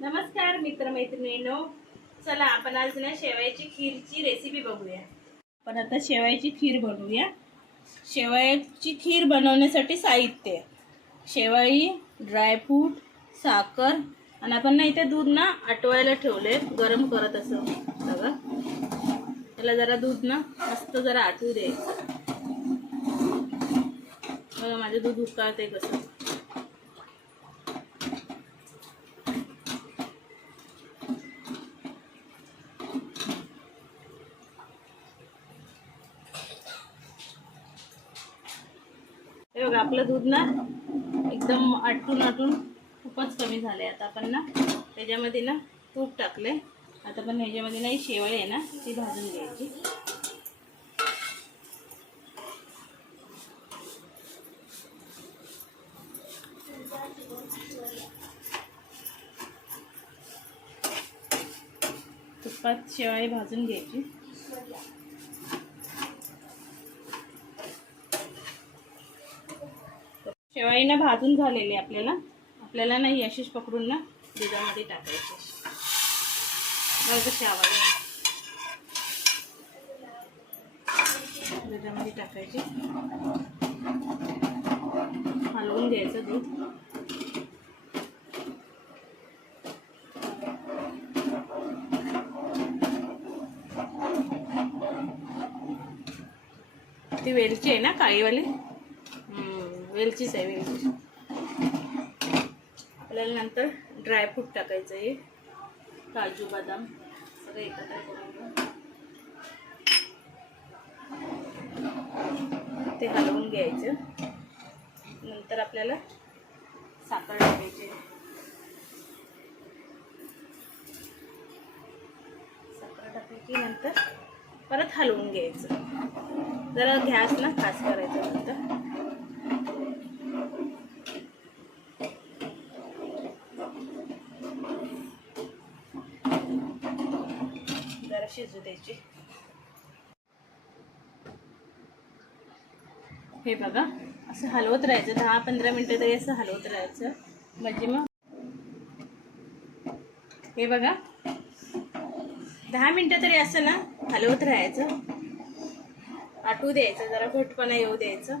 नमस्कार मित्रमैत्रिणींनो, चला आपण आज ना शेवयाची खीरची रेसिपी बघूया। आपण आता शेवयाची खीर बनवूया। शेवयाची खीर बनवण्यासाठी साहित्य: शेवई, ड्रायफ्रूट, साखर आणि आपण ना इथे दूध ना आटवायला ठेवले, गरम करत असं बघा। त्याला जरा दूध ना मस्त जरा आटू द्यायचं। बघा माझे दूध उकळते कसं। हे बघा आपलं दूध ना एकदम आटून खूपच कमी झाले। आता आपण ना त्याच्यामध्ये ना तूप टाकले। आता पण ह्याच्यामध्ये ना शेवई आहे ना ती भाजून घ्यायची। तुपात शेवई भाजून घ्यायची। शेवई ना भाजून झालेली आपल्याला ना ही अशीच पकडून ना दुधामध्ये टाकायची। बघा कशी आवाज दुधामध्ये टाकायची, हलवून घ्यायचं दूध। ती वेलची आहे ना काळीवाली, वेलचीच आहे वेलची। आपल्याला नंतर ड्रायफ्रूट टाकायचं आहे, काजू बदाम सगळं एकत्र करून ते हलवून घ्यायचं। नंतर आपल्याला साखर टाकायची। साखर टाकायची नंतर परत हलवून घ्यायचं। जरा गॅस ना खास करायचं। नंतर जरा शिजू द्यायची। हे बघा असं हलवत राहायचं 10-15 मिनिटं तरी असं हलवत राहायचं। म्हणजे मग हे बघा 10 मिनिटं तरी असं ना हलवत राहायचं, आटू द्यायचं, जरा घट्टपणा येऊ द्यायचं।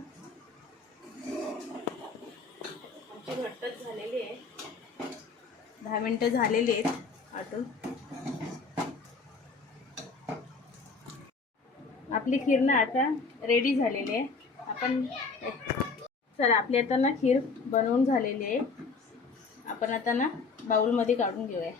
आमची घट्टच झालेली आहे, 10 मिनिटं झालेली आहेत आटून। आपली खीर ना आता रेडी झालेली आहे। आपण चला आपली आता ना खीर बनवून झालेली आहे। आपण आता ना बाउलमध्ये काढून घेऊया।